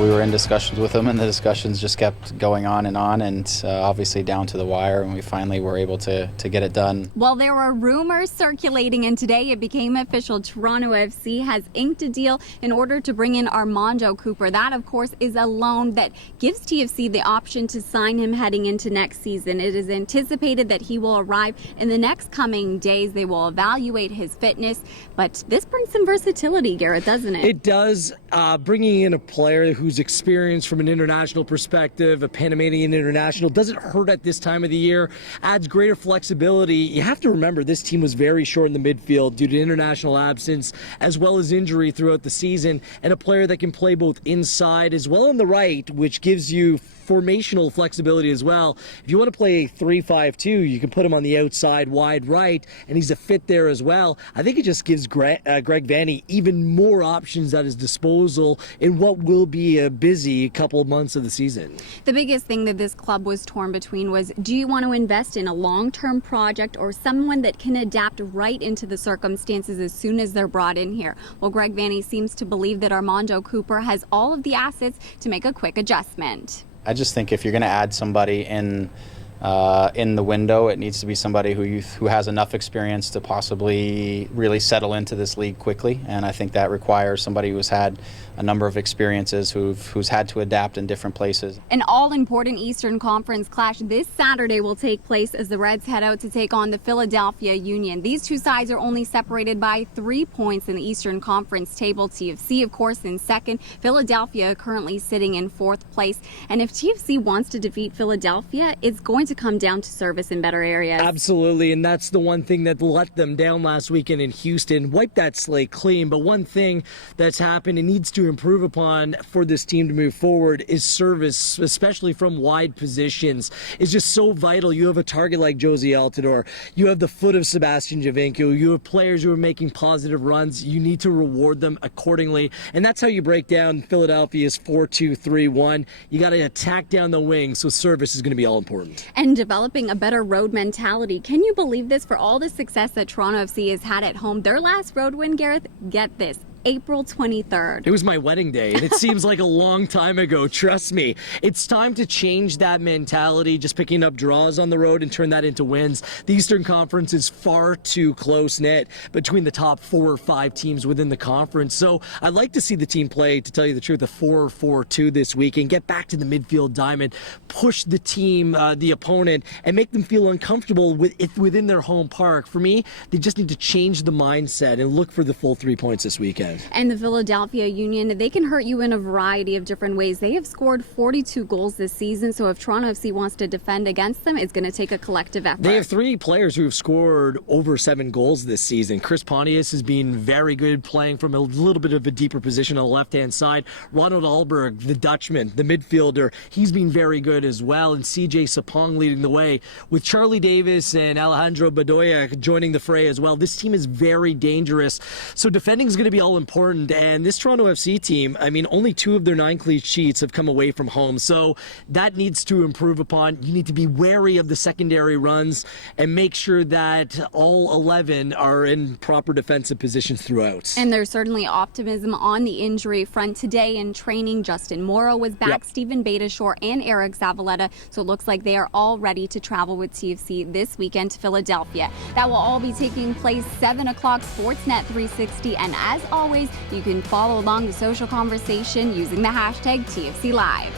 we were in discussions with him, and the discussions just kept going on, and obviously down to the wire, and we finally were able to get it done. Well, there were rumors circulating, and today it became official. Toronto FC has inked a deal in order to bring in Armando Cooper. That, of course, is a loan that gives TFC the option to sign him heading into next season. It is anticipated that he will arrive in the next coming days. They will evaluate his fitness, but this brings some versatility, Gareth, doesn't it? It does. Bringing in a player who's experienced from an international perspective, a Panamanian international, doesn't hurt at this time of the year, adds greater flexibility. You have to remember this team was very short in the midfield due to international absence as well as injury throughout the season, and a player that can play both inside as well on the right, which gives you formational flexibility as well. If you want to play a 3-5-2, you can put him on the outside wide right, and he's a fit there as well. I think it just gives Greg Vanney even more options at his disposal in what will be a busy couple of months of the season. The biggest thing that this club was torn between was, do you want to invest in a long-term project or someone that can adapt right into the circumstances as soon as they're brought in here? Well, Greg Vanney seems to believe that Armando Cooper has all of the assets to make a quick adjustment. I just think if you're going to add somebody in the window, it needs to be somebody who has enough experience to possibly really settle into this league quickly, and I think that requires somebody who's had a number of experiences, who's had to adapt in different places. An all-important Eastern Conference clash this Saturday will take place as the Reds head out to take on the Philadelphia Union. These two sides are only separated by 3 points in the Eastern Conference table. TFC, of course, in second. Philadelphia currently sitting in fourth place. And if TFC wants to defeat Philadelphia, it's going to come down to service in better areas. Absolutely, and that's the one thing that let them down last weekend in Houston. Wipe that slate clean, but one thing that's happened and needs to improve upon for this team to move forward is service, especially from wide positions. It's just so vital. You have a target like Josie Altidore. You have the foot of Sebastian Giovinco. You have players who are making positive runs. You need to reward them accordingly, and that's how you break down Philadelphia's 4-2-3-1. You got to attack down the wing, so service is going to be all important. And developing a better road mentality. Can you believe this? For all the success that Toronto FC has had at home, their last road win, Gareth, get this, April 23rd. It was my wedding day, and it seems like a long time ago. Trust me. It's time to change that mentality, just picking up draws on the road and turn that into wins. The Eastern Conference is far too close-knit between the top 4 or 5 teams within the conference. So I'd like to see the team play, to tell you the truth, a 4-4-2 this week and get back to the midfield diamond, push the team, the opponent, and make them feel uncomfortable within their home park. For me, they just need to change the mindset and look for the full 3 points this weekend. And the Philadelphia Union, they can hurt you in a variety of different ways. They have scored 42 goals this season, so if Toronto FC wants to defend against them, it's going to take a collective effort. They have 3 players who have scored over 7 goals this season. Chris Pontius has been very good, playing from a little bit of a deeper position on the left-hand side. Ronald Alberg, the Dutchman, the midfielder, he's been very good as well, and CJ Sapong leading the way. With Charlie Davis and Alejandro Bedoya joining the fray as well, this team is very dangerous. So defending is going to be all important, and this Toronto FC team, I mean, only 2 of their 9 clean sheets have come away from home, so that needs to improve upon. You need to be wary of the secondary runs and make sure that all 11 are in proper defensive positions throughout. And there's certainly optimism on the injury front. Today in training, Justin Morrow was back, Stephen Betashore and Eric Zavaleta, so it looks like they are all ready to travel with TFC this weekend to Philadelphia. That will all be taking place 7 o'clock, Sportsnet 360, and as always, you can follow along the social conversation using the hashtag TFC Live.